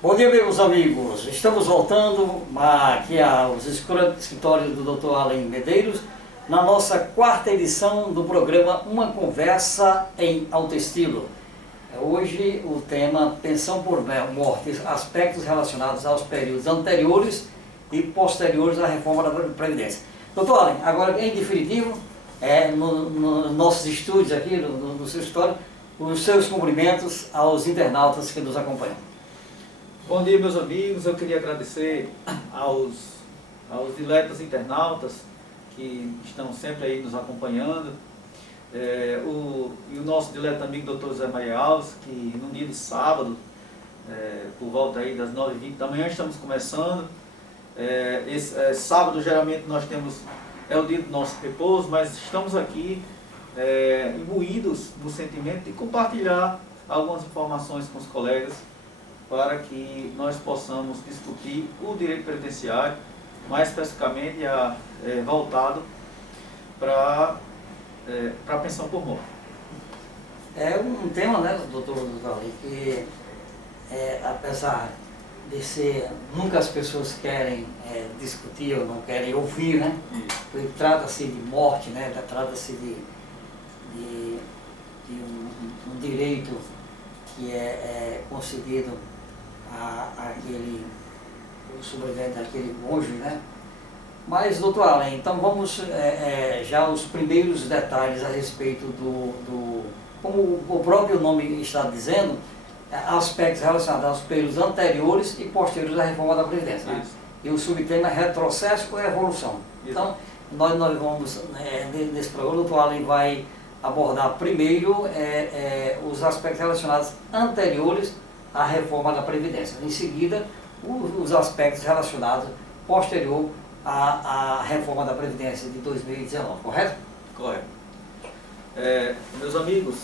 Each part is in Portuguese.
Bom dia, meus amigos. Estamos voltando aqui aos escritórios do Dr. Allen Medeiros, na nossa quarta edição do programa Uma Conversa em Alto Estilo. Hoje o tema Pensão por Morte, aspectos relacionados aos períodos anteriores e posteriores à reforma da Previdência. Dr. Allen, agora em definitivo, nos nossos estúdios aqui, no seu escritório, os seus cumprimentos aos internautas que nos acompanham. Bom dia, meus amigos. Eu queria agradecer aos diletos internautas que estão sempre aí nos acompanhando. E o nosso dileto amigo Dr. José Maria Alves, que no dia de sábado, por volta aí das 9h20 da manhã, estamos começando. Sábado, geralmente, nós temos, é o dia do nosso repouso, mas estamos aqui imbuídos no sentimento de compartilhar algumas informações com os colegas, para que nós possamos discutir o direito previdenciário, mais especificamente voltado para a pensão por morte. É um tema, né, doutor Allen, que apesar de ser, nunca as pessoas querem discutir ou não querem ouvir, né? Porque trata-se de morte, né? Trata-se de um direito que é concedido o sobrevivente daquele cônjuge, né? Mas, doutor Allen, então vamos já aos primeiros detalhes a respeito como o próprio nome está dizendo, aspectos relacionados aos períodos anteriores e posteriores à reforma da Previdência, né? E o subtema é retrocesso ou evolução. Isso. Então, nós vamos, nesse programa, o doutor Allen vai abordar primeiro os aspectos relacionados anteriores à reforma da Previdência. Em seguida, os aspectos relacionados posterior à reforma da Previdência de 2019, correto? Correto. Meus amigos,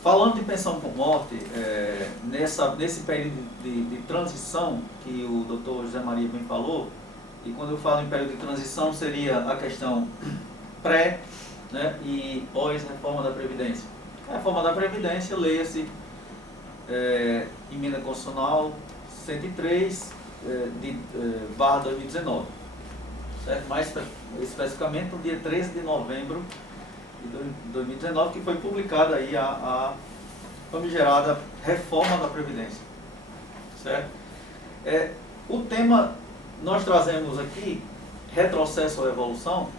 falando de pensão por morte, nesse período de transição que o Dr. José Maria bem falou, e quando eu falo em período de transição, seria a questão pré, né, e pós-reforma da Previdência. A reforma da Previdência, leia-se emenda constitucional 103 barra 2019, certo? Mais especificamente no dia 13 de novembro de 2019, que foi publicada aí a famigerada reforma da Previdência, certo? O tema nós trazemos aqui, retrocesso ou evolução,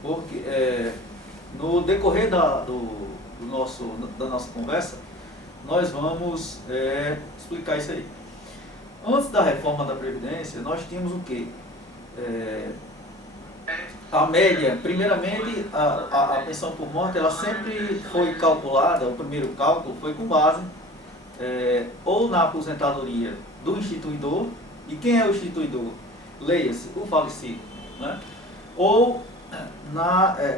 porque no decorrer da nossa conversa, nós vamos explicar isso aí. Antes da reforma da Previdência, nós tínhamos o quê? A média, primeiramente, a pensão por morte, ela sempre foi calculada, o primeiro cálculo foi com base ou na aposentadoria do instituidor, e quem é o instituidor? Leia-se, o falecido, né? Ou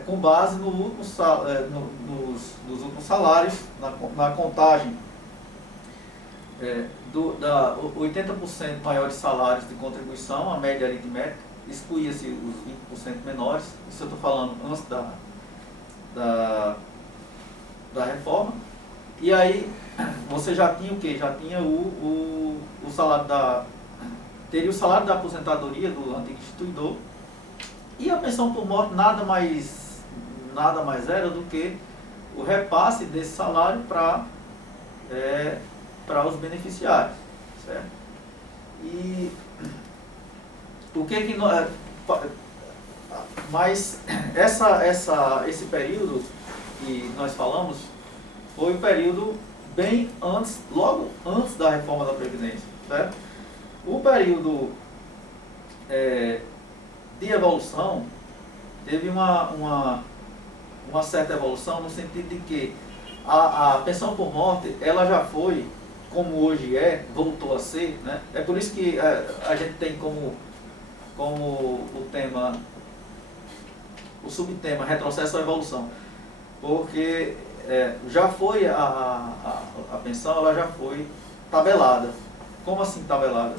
com base nos últimos salários, na contagem 80% maiores salários de contribuição, a média aritmética, excluía-se os 20% menores. Isso eu estou falando antes da reforma. E aí você já tinha o quê? Já tinha o salário teria o salário da aposentadoria do antigo instituidor. E a pensão por morte nada mais era do que o repasse desse salário para os beneficiários, certo? E o que nós... Mas esse período que nós falamos foi o período bem antes, logo antes da reforma da Previdência, certo? O período de evolução teve uma certa evolução no sentido de que a pensão por morte, ela já foi, como hoje voltou a ser, né? É por isso que a gente tem como o tema, o subtema retrocesso ou evolução, porque já foi a pensão, ela já foi tabelada. Como assim tabelada?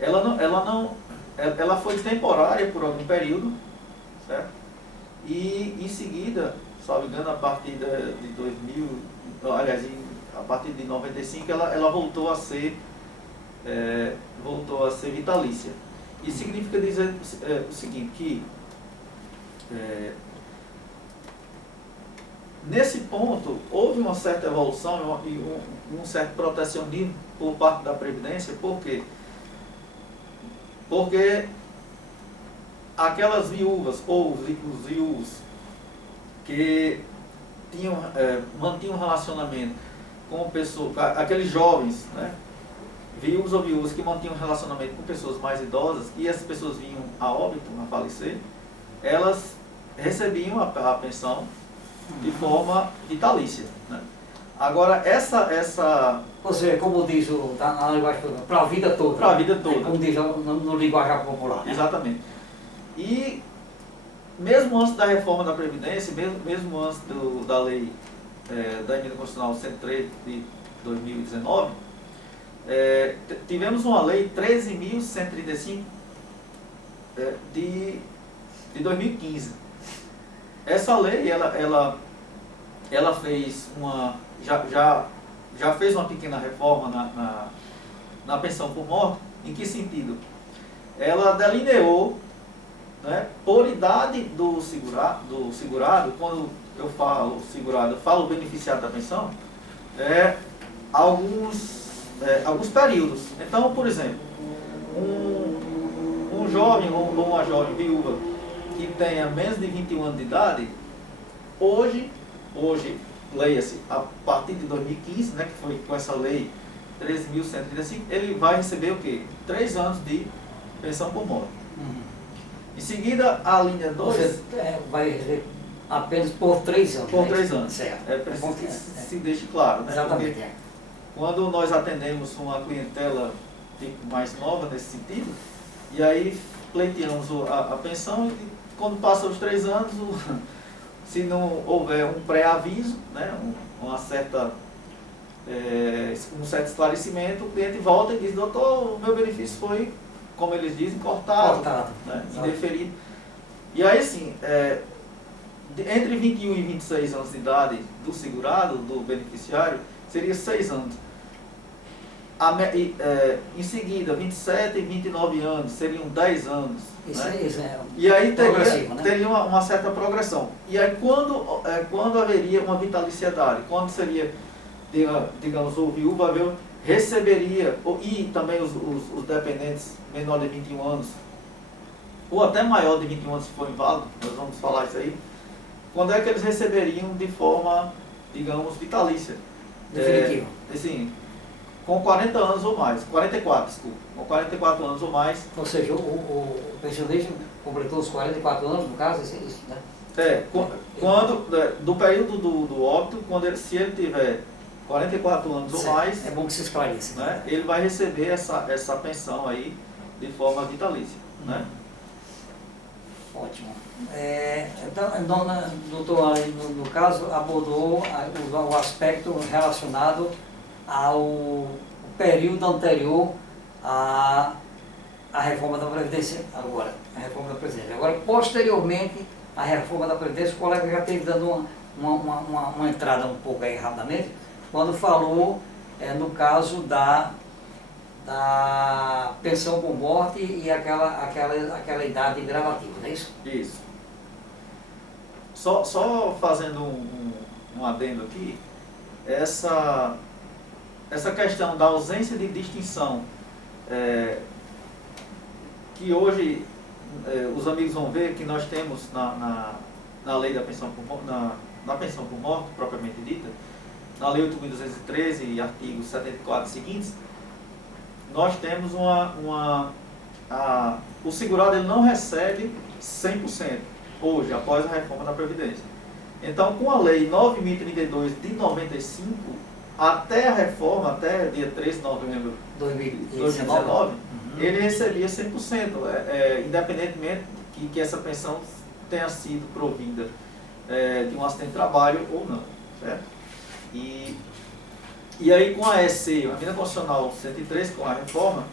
Ela foi temporária por algum período, certo? E em seguida salvo engano, a partir de 2000, aliás, a partir de 95, ela voltou a ser vitalícia. Isso significa dizer o seguinte, que nesse ponto houve uma certa evolução e um certo protecionismo por parte da Previdência. Por quê? Porque aquelas viúvas ou os viúvos que mantinham um relacionamento com pessoas, aqueles jovens, né, viúvos ou viúvas que mantinham um relacionamento com pessoas mais idosas e essas pessoas vinham a óbito, a falecer, elas recebiam a pensão de forma vitalícia, né? Agora, Ou seja, como diz na linguagem, para a vida toda. Para a vida toda. Como diz no linguajar popular. Né? Exatamente. E mesmo antes da reforma da Previdência, mesmo antes da lei da Emenda Constitucional 103 de 2019, tivemos uma lei 13.135 de 2015. Essa lei, ela fez já fez uma pequena reforma na pensão por morte. Em que sentido? Ela delineou, né, por idade do segurado, quando eu falo segurado, eu falo beneficiário da pensão, alguns períodos. Então, por exemplo, um jovem ou uma jovem viúva que tenha menos de 21 anos de idade, hoje leia-se, a partir de 2015, né, que foi com essa lei 13.135, ele vai receber o quê? 3 anos de pensão por morte. Em seguida, a linha 2... Você vai receber apenas por 3 anos. Por 3 anos. Certo. É preciso que se deixe claro, né? Exatamente. Porque quando nós atendemos uma clientela mais nova nesse sentido, e aí pleiteamos a pensão, e quando passa os 3 anos, se não houver um pré-aviso, né, um certo esclarecimento, o cliente volta e diz: doutor, o meu benefício foi, como eles dizem, cortado. Né, indeferido. E aí, assim, entre 21 e 26 anos de idade do segurado, do beneficiário, seria 6 anos. Em seguida, 27 e 29 anos, seriam 10 anos. Isso, né? Isso é E aí né? teria uma certa progressão. E aí quando haveria uma vitaliciedade, quando seria, digamos, o viúva receberia, e também os dependentes menores de 21 anos, ou até maior de 21 anos se for inválido, nós vamos falar isso aí, quando é que eles receberiam de forma, digamos, vitalícia? Definitiva. Assim, com 40 anos ou mais, 44, desculpa, com 44 anos ou mais. Ou seja, o pensionista completou os 44 anos, no caso, isso, né? Do período do óbito, se ele tiver 44 anos ou mais, é bom que se esclareça. Né, ele vai receber essa pensão aí de forma vitalícia. Né? Ótimo. Então, doutor, no caso, abordou o aspecto relacionado ao período anterior à reforma da Previdência, agora, a reforma da Previdência. Agora, posteriormente à reforma da Previdência, o colega já teve dando uma entrada um pouco aí rapidamente, quando falou, no caso da pensão por morte e aquela idade gradativa, não é isso? Isso. Só fazendo um adendo aqui, essa questão da ausência de distinção, que hoje os amigos vão ver que nós temos na lei da pensão por morte, na pensão por morte, propriamente dita, na lei 8.213, artigo 74 e seguintes, nós temos o segurado ele não recebe 100% hoje, após a reforma da Previdência. Então, com a lei 9.032 de 95, até a reforma, até dia 13 de novembro de 2019, ele recebia 100%, independentemente que essa pensão tenha sido provida de um acidente de trabalho ou não. Certo? E aí, com a EC, a Emenda Constitucional 103, com a reforma,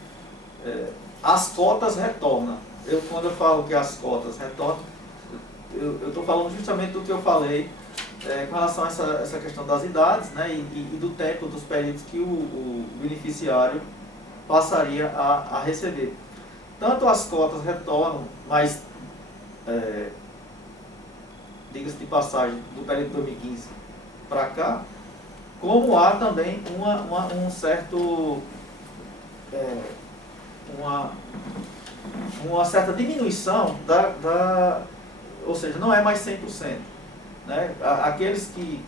as cotas retornam. Quando eu falo que as cotas retornam, eu estou falando justamente do que eu falei com relação a essa questão das idades, né, e do tempo, dos períodos que o beneficiário passaria a receber. Tanto as cotas retornam, mas, diga-se de passagem, do período de 2015 para cá, como há também um certo, uma certa diminuição ou seja, não é mais 100%. Né? Aqueles que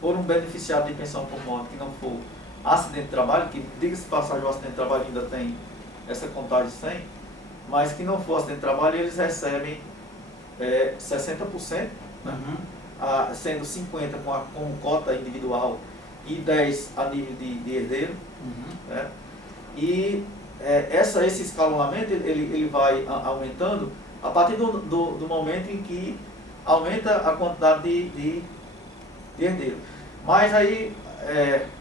foram beneficiados de pensão por morte que não for acidente de trabalho, que diga-se de passagem, o acidente de trabalho ainda tem essa contagem 100, mas que não for acidente de trabalho, eles recebem 60%, né? Sendo 50% com cota individual e 10% a nível de herdeiro. Né? E esse escalonamento ele vai aumentando a partir do momento em que aumenta a quantidade de herdeiro. Mas aí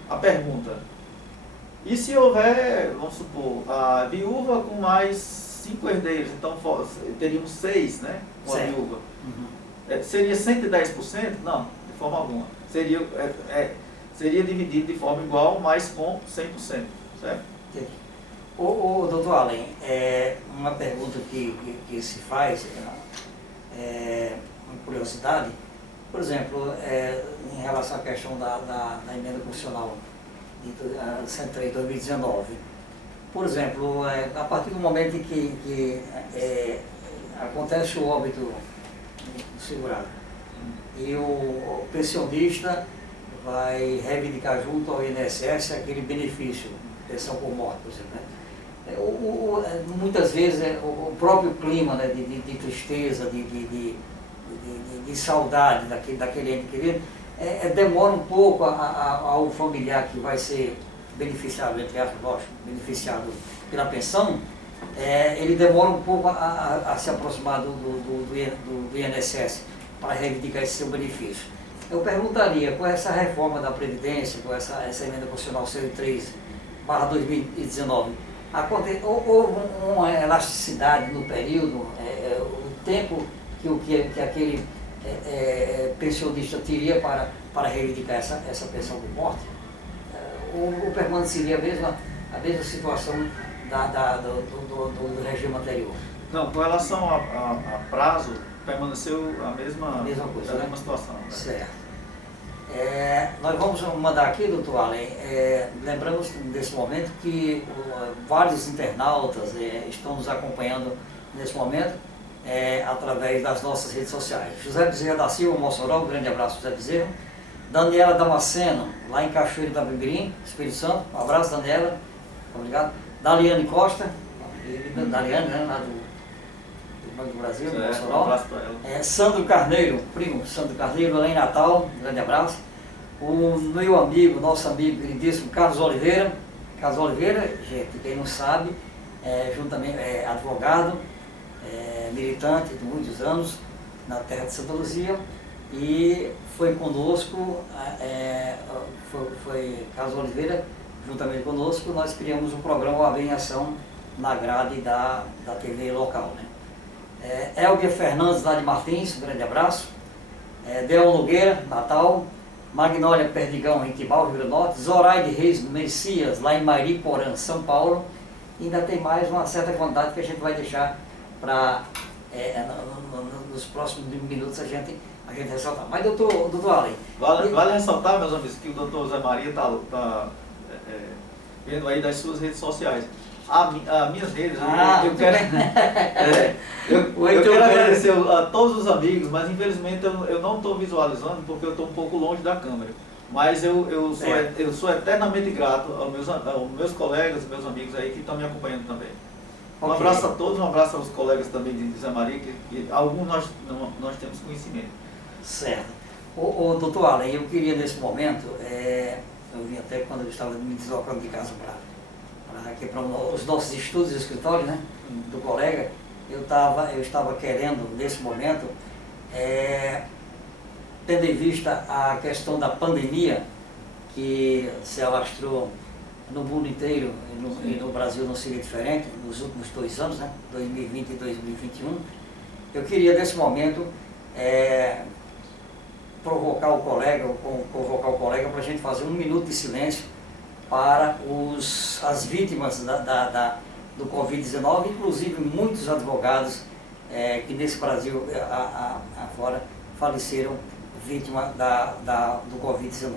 a pergunta, e se houver, vamos supor, a viúva com mais 5 herdeiros, então teríamos 6, né, com a viúva. Seria 110%? Não, de forma alguma. Seria dividido de forma igual, mas com 100%, certo? Doutor Allen, uma pergunta que se faz, uma curiosidade, por exemplo, em relação à questão da emenda constitucional de 103 de 2019. Por exemplo, a partir do momento em que acontece o óbito do segurado e o pensionista vai reivindicar junto ao INSS aquele benefício, pensão por morte, por exemplo, né? Muitas vezes o próprio clima, né, de tristeza, de saudade daquele ente querido, demora um pouco ao familiar que vai ser beneficiado, entre aspas, lógico, beneficiado pela pensão, ele demora um pouco a se aproximar do INSS para reivindicar esse seu benefício. Eu perguntaria, com essa reforma da Previdência, com essa emenda constitucional 103/2019, houve uma elasticidade no período, o tempo que aquele pensionista teria para reivindicar essa pensão por morte? Ou permaneceria a mesma situação do regime anterior? Não, com relação a prazo, permaneceu a mesma coisa, a mesma situação. Né? Certo. Nós vamos mandar aqui, doutor Allen, lembramos nesse momento que vários internautas estão nos acompanhando nesse momento através das nossas redes sociais. José Bezerra da Silva, Mossoró, um grande abraço, José Bezerra. Daniela Damasceno, lá em Cachoeiro da Bibirim, Espírito Santo, um abraço, Daniela, obrigado. Daliane Costa, Daliane, né, lá do Brasil, do Mossoró. Um abraço para ela. Sandro Carneiro, primo Sandro Carneiro, lá em Natal, um grande abraço. O meu amigo, nosso amigo queridíssimo Carlos Oliveira. Carlos Oliveira, gente, quem não sabe, juntamente advogado, militante de muitos anos na terra de Santa Luzia, e foi conosco, foi Carlos Oliveira, juntamente conosco, nós criamos um programa OAB em Ação na grade da TV local. Né? Elbia Fernandes, lá de Martins, um grande abraço. Deon Nogueira, Natal. Magnólia Perdigão, em Tibau, Rio Grande do Norte. Zoraide Reis Messias, lá em Mariporã, São Paulo. E ainda tem mais uma certa quantidade que a gente vai deixar para, nos próximos minutos, a gente ressaltar. Mas, doutor Allen... Vale ressaltar, meus amigos, que o doutor Zé Maria está vendo aí das suas redes sociais. As minhas redes, eu quero agradecer a todos os amigos, mas infelizmente eu não estou visualizando porque eu estou um pouco longe da câmera. Mas eu sou eternamente grato aos meus colegas, meus amigos aí que estão me acompanhando também. Um abraço a todos, um abraço aos colegas também de Zé Maria, que alguns nós temos conhecimento. Certo. Doutor Allen, eu queria nesse momento, eu vim até quando eu estava me deslocando de casa para os nossos estudos de escritório, né, do colega, eu estava querendo, nesse momento, tendo em vista a questão da pandemia, que se alastrou no mundo inteiro e no Brasil não seria diferente, nos últimos 2 anos, né, 2020 e 2021, eu queria, nesse momento, provocar o colega, convocar o colega para a gente fazer um minuto de silêncio para as vítimas do Covid-19, inclusive muitos advogados que nesse Brasil afora faleceram vítima do Covid-19.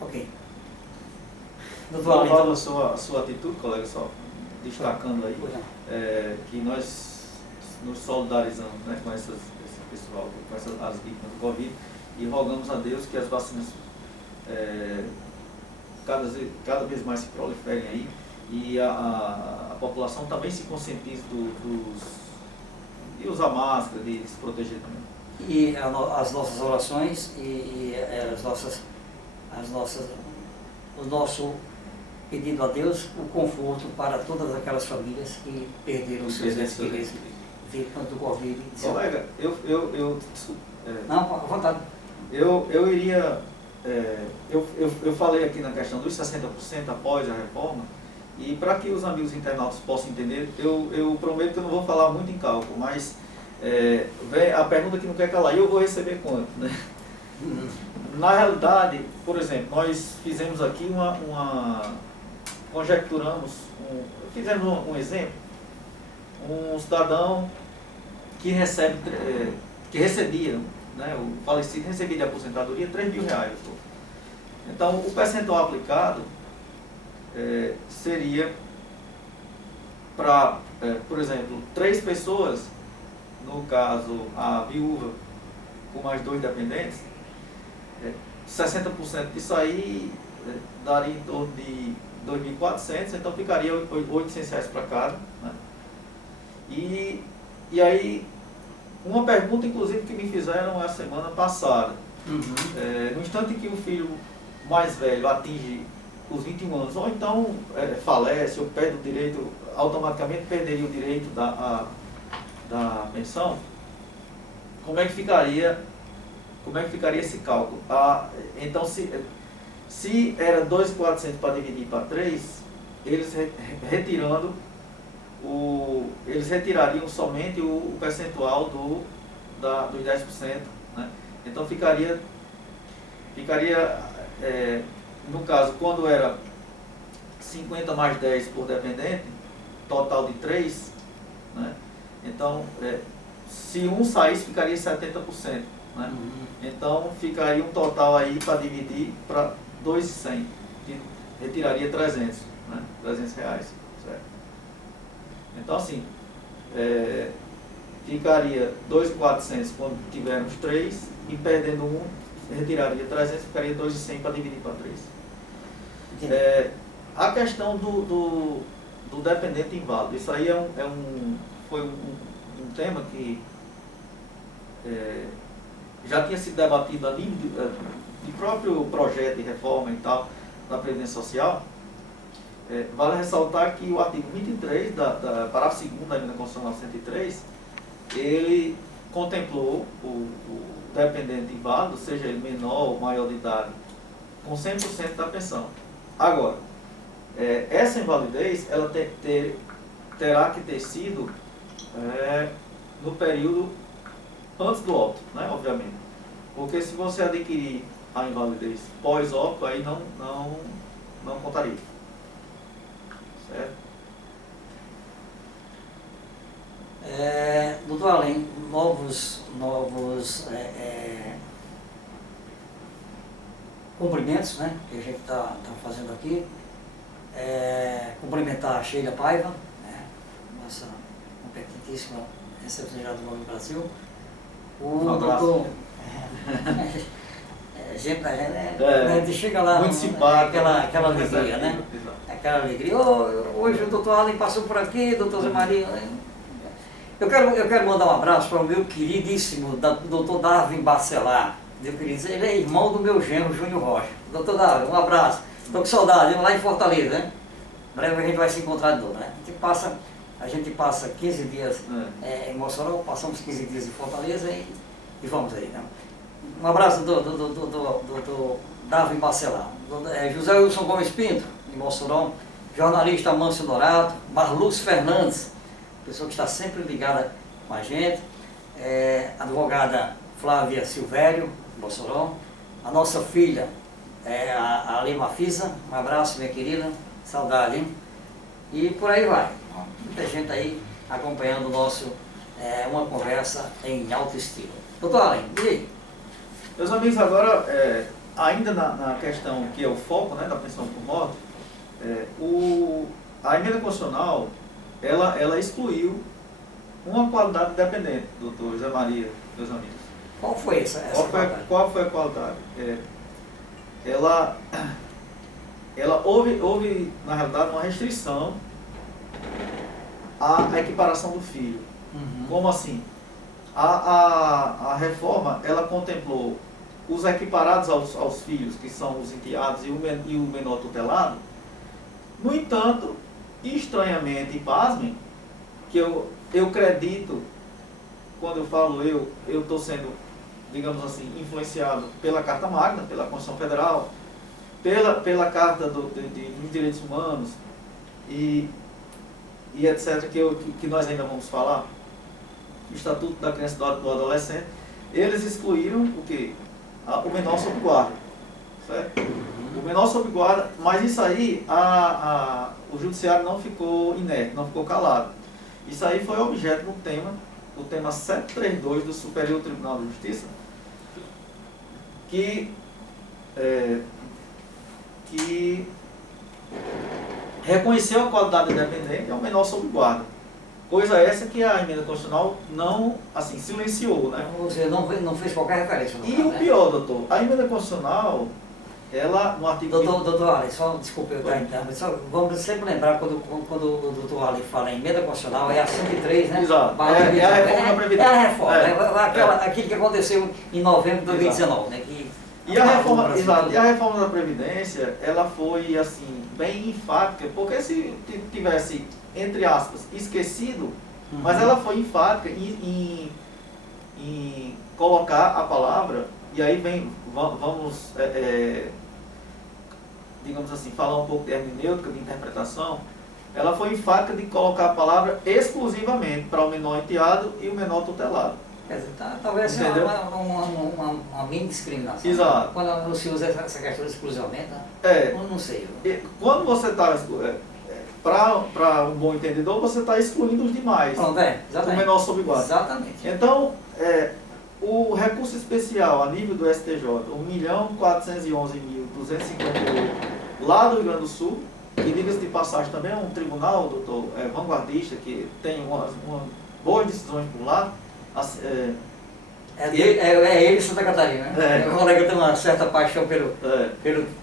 Ok. Doutor Louvável a sua atitude, colega, só destacando aí, que nós nos solidarizamos, né, com esse pessoal, com as vítimas do Covid, e rogamos a Deus que as vacinas cada vez mais se proliferem aí, e a população também se conscientize de usar máscara, de se proteger também. E as nossas orações o nosso pedido a Deus, o conforto para todas aquelas famílias que perderam seus entes queridos vítimas do Covid-19. Colega, Não, à vontade. Eu iria... eu falei aqui na questão dos 60% após a reforma, e para que os amigos internautas possam entender, eu prometo que eu não vou falar muito em cálculo, mas vem a pergunta que não quer calar, e eu vou receber quanto, né? Na realidade, por exemplo, nós fizemos aqui fizemos um exemplo, um cidadão que recebia, né, o falecido recebia de aposentadoria R$3.000. Então, o percentual aplicado seria para, por exemplo, 3 pessoas, no caso a viúva com mais 2 dependentes, 60% disso aí daria em torno de R$2.400, então ficaria R$800 para cada, né? E aí, uma pergunta inclusive que me fizeram a semana passada, no instante que o filho mais velho atinge os 21 anos, ou então falece ou perde o direito, automaticamente perderia o direito da pensão, como é que ficaria esse cálculo? Então, se era 2.400 para dividir para 3, eles retirariam somente o percentual dos 10%, né? Então ficaria no caso, quando era 50 mais 10 por dependente, total de 3, né? Então, se um saísse, ficaria 70%. Né? Então ficaria um total aí para dividir para 2.100, que retiraria 300, né? R$300, certo? Então assim, ficaria 2.400 quando tivermos 3, e perdendo um, retiraria 300, ficaria 2.100 para dividir para 3. A questão do dependente inválido, isso aí foi um tema que já tinha sido debatido a nível de próprio projeto de reforma e tal da Previdência Social. Vale ressaltar que o artigo 23 parágrafo 2º da Emenda Constitucional 103, ele contemplou o dependente inválido, seja ele menor ou maior de idade, com 100% da pensão. Agora, essa invalidez, ela terá que ter sido no período antes do óbito, né, obviamente. Porque se você adquirir a invalidez pós-óbito, aí não contaria. Certo? Doutor Além, novos cumprimentos, né, que a gente está fazendo aqui. Cumprimentar a Sheila Paiva, né, excelentíssima recepcionista do Nome Brasil. Um O abraço. doutor. Gente, a gente chega lá, muito simpático, aquela alegria, né? Exato. Aquela alegria. Hoje o doutor Allen passou por aqui, doutor Zé Maria. Eu quero mandar um abraço para o meu queridíssimo doutor Darwin Bacelar. Meu querido, ele é irmão do meu genro, Júnior Rocha. Doutor Darwin, um abraço. Estou com saudade, lá em Fortaleza, né? Em breve a gente vai se encontrar de novo, né? A gente passa 15 dias em Mossoró, passamos 15 dias em Fortaleza e vamos aí, né? Um abraço do Darwin Bacelar. José Wilson Gomes Pinto, em Mossoró. Jornalista Mâncio Dourado. Marluz Fernandes, pessoa que está sempre ligada com a gente. Advogada Flávia Silvério, em Mossoró. A nossa filha, a Lima Fisa. Um abraço, minha querida. Saudade, hein? E por aí vai. Muita gente aí acompanhando o nosso Uma Conversa em Alto Estilo. Doutor Allen, e aí? Meus amigos, agora, ainda na questão que é o foco, né, da pensão por morte, a emenda constitucional, ela excluiu uma qualidade dependente, doutor José Maria, meus amigos. Qual foi essa qualidade? Qual foi a qualidade? Houve, na realidade, uma restrição à equiparação do filho. Uhum. Como assim? A reforma, ela contemplou os equiparados aos filhos, que são os enteados e o menor tutelado. No entanto, estranhamente, e pasmem, que eu acredito, quando eu falo eu estou sendo, digamos assim, influenciado pela Carta Magna, pela Constituição Federal, pela Carta dos Direitos Humanos e etc., que nós ainda vamos falar, o Estatuto da Criança e do Adolescente, eles excluíram o quê? O menor sob guarda, certo? O menor sob guarda, mas isso aí, o Judiciário não ficou inerte, não ficou calado. Isso aí foi objeto do tema 732 do Superior Tribunal de Justiça, que reconheceu a qualidade independente ao menor sob guarda. Coisa essa que a emenda constitucional não, assim, silenciou, né? Ou seja, não fez qualquer referência. E o pior, doutor, a emenda constitucional, ela, no artigo... Doutor Allen, só desculpe eu estar interrompendo, só vamos sempre lembrar quando o doutor Allen fala em emenda constitucional, é a 103, né? Exato, é a reforma da Previdência. É a reforma, aquilo que aconteceu em novembro de 2019, né? E a reforma da Previdência, ela foi, assim, bem enfática, porque se tivesse, entre aspas, esquecido, mas ela foi enfática em colocar a palavra, e aí vamos, digamos assim, falar um pouco de hermenêutica, de interpretação. Ela foi enfática de colocar a palavra exclusivamente para o menor enteado e o menor tutelado. Quer dizer, talvez seja uma mini discriminação. Exato. Né? Quando não se usa essa questão exclusivamente, eu não sei. Quando você está, para um bom entendedor, você está excluindo os demais. Pronto, exatamente. O menor sob guarda. Exatamente. Então, o recurso especial a nível do STJ, 1.411.258, lá do Rio Grande do Sul, e diga-se de passagem também é um tribunal, doutor, vanguardista, que tem umas boas decisões por lá. Ele Santa Catarina, né? O colega tem uma certa paixão pelo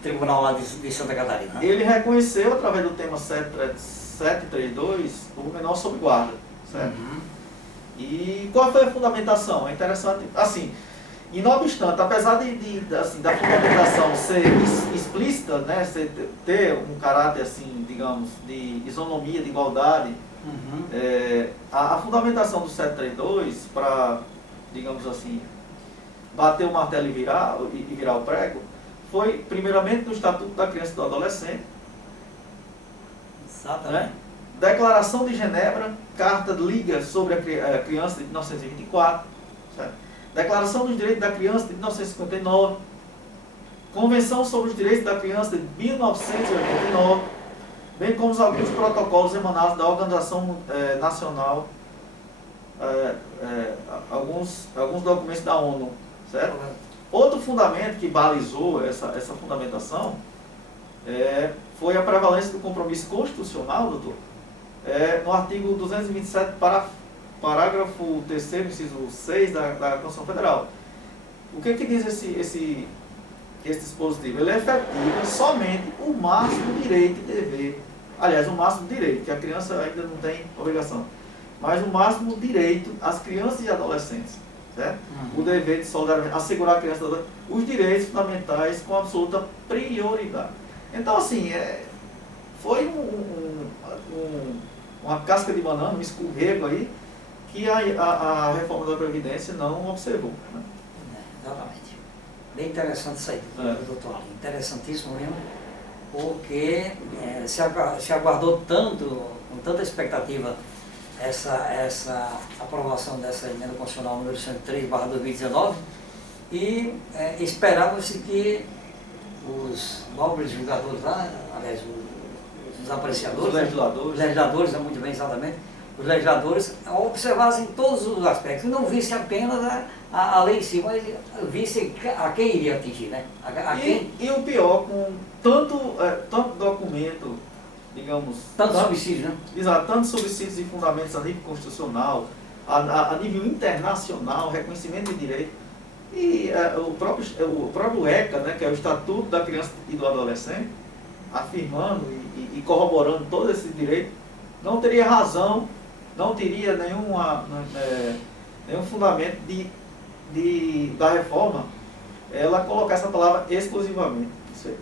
tribunal lá de Santa Catarina. Né? Ele reconheceu, através do tema 732, o menor sob guarda, certo? Uhum. E qual foi a fundamentação? É interessante, assim, e não obstante, apesar da fundamentação ser explícita, né, ter um caráter, assim, digamos, de isonomia, de igualdade, a fundamentação do 732 para, digamos assim, bater o martelo e virar o prego, foi primeiramente no Estatuto da Criança e do Adolescente. Exatamente. Né? Declaração de Genebra, Carta de Liga sobre a Criança de 1924, certo? Declaração dos Direitos da Criança de 1959, Convenção sobre os Direitos da Criança de 1989, bem como alguns protocolos emanados da Organização Nacional, alguns documentos da ONU, certo? Outro fundamento que balizou essa fundamentação foi a prevalência do compromisso constitucional, doutor, no artigo 227, parágrafo parágrafo 3º, inciso 6 da Constituição Federal. O que diz esse dispositivo? Ele efetiva somente o máximo direito e dever, aliás, o máximo direito, que a criança ainda não tem obrigação, mas o máximo direito às crianças e adolescentes, certo? O dever de solidariedade, assegurar a criança, os direitos fundamentais com absoluta prioridade. Então, assim, foi uma casca de banana, um escorrego aí, que a reforma da Previdência não observou, né? Exatamente. Bem interessante isso aí, doutor Ali. Interessantíssimo mesmo, porque se aguardou tanto, com tanta expectativa, essa aprovação dessa emenda constitucional número 103/2019, e esperava-se que os nobres julgadores lá, aliás, os apreciadores, os legisladores, muito bem, exatamente, os legisladores observassem todos os aspectos, e não vissem apenas a lei em si, mas vissem a quem iria atingir, né? E o pior, com tanto documento, digamos... Tantos subsídios, né? Exato, tantos subsídios e fundamentos a nível constitucional, a nível internacional, reconhecimento de direito, e o próprio ECA, né, que é o Estatuto da Criança e do Adolescente, afirmando e corroborando todo esse direito, não teria razão, não teria nenhum fundamento da reforma ela colocar essa palavra exclusivamente. Isso aí.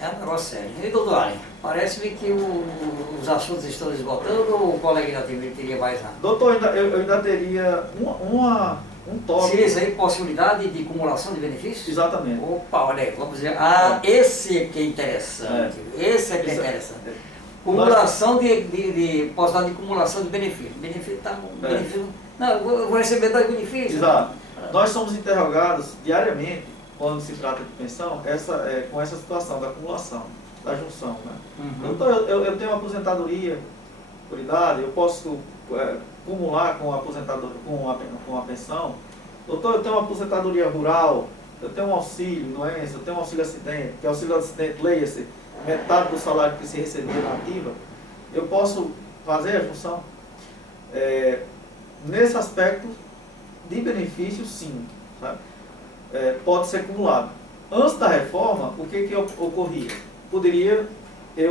É um negócio sério. E doutor Allen, parece-me que os assuntos estão esgotando, ou o colega ainda teria mais nada? Doutor, eu ainda teria um tópico. Seria isso aí, possibilidade de acumulação de benefícios? Exatamente. Opa, olha aí, vamos dizer, esse é que é interessante, esse é que é interessante. Acumulação de possibilidade de acumulação de benefícios. Benefício, não, eu vou receber 2 benefícios. Exato. Nós somos interrogados diariamente, quando se trata de pensão, com essa situação da acumulação, da junção, né? Então, eu tenho uma aposentadoria por idade, eu posso acumular com a pensão. Doutor, eu tenho uma aposentadoria rural, eu tenho um auxílio doença, eu tenho um auxílio acidente, que auxílio acidente, leia-se, metade do salário que se recebia na ativa, eu posso fazer a junção? Nesse aspecto de benefício, sim, sabe? Pode ser acumulado. Antes da reforma, o que ocorria? Poderia,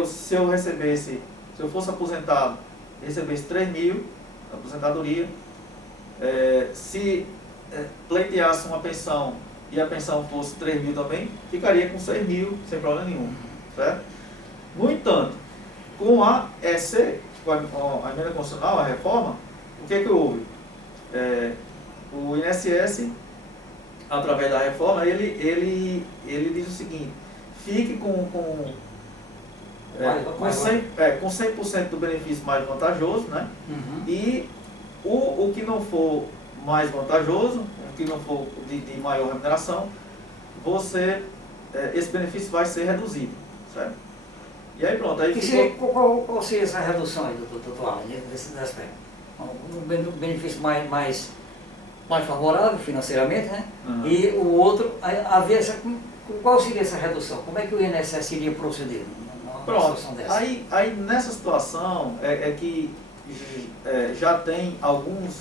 se eu fosse aposentado, recebesse 3 mil, aposentadoria, se pleiteasse uma pensão e a pensão fosse 3 mil também, ficaria com 6 mil, sem problema nenhum, certo? No entanto, com a EC, com a emenda constitucional, a reforma, o que houve? O INSS, através da reforma, ele diz o seguinte: fique com 100% do benefício mais vantajoso, né? E o que não for mais vantajoso, o que não for de maior remuneração, esse benefício vai ser reduzido, certo? E aí pronto. Qual seria essa redução aí, doutor Allen, nesse aspecto? Um benefício mais favorável financeiramente, né? E o outro, qual seria essa redução? Como é que o INSS iria proceder numa situação dessa? Aí nessa situação que já tem alguns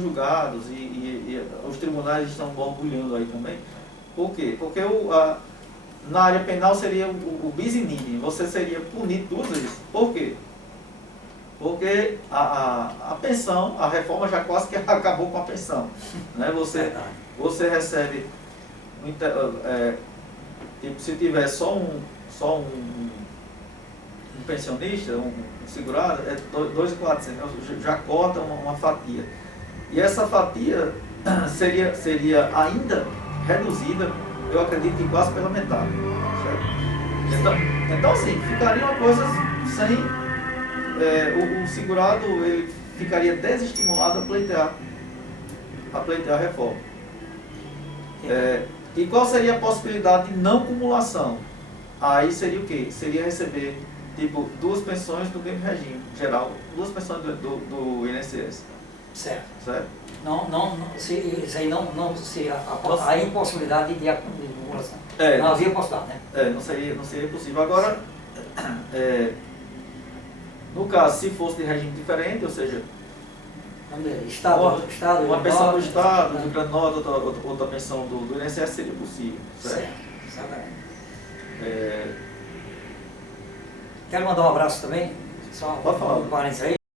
julgados e os tribunais estão borbulhando aí também. Por quê? Porque na área penal seria o bis in idem, você seria punido 2 vezes. Por quê? Porque a pensão, a reforma já quase que acabou com a pensão, né? Você recebe, se tiver só um pensionista, um segurado, 2.400, já corta uma fatia. E essa fatia seria ainda reduzida, eu acredito que quase pela metade, certo? Então assim, ficaria uma coisa sem... o segurado ele ficaria desestimulado a pleitear a reforma. E qual seria a possibilidade de não acumulação? Aí seria o quê? Seria receber tipo 2 pensões do mesmo regime geral, 2 pensões do INSS. Certo? Isso aí não seria a impossibilidade de acumulação. Não havia possibilidade, né? Não seria possível. Agora, no caso, se fosse de regime diferente, ou seja, Estado, uma pensão do Estado, do né? Rio Grande do Norte, outra pensão do INSS seria possível. Certo, exatamente. É, Quero mandar um abraço também, só Pode falar. um parênteses aí,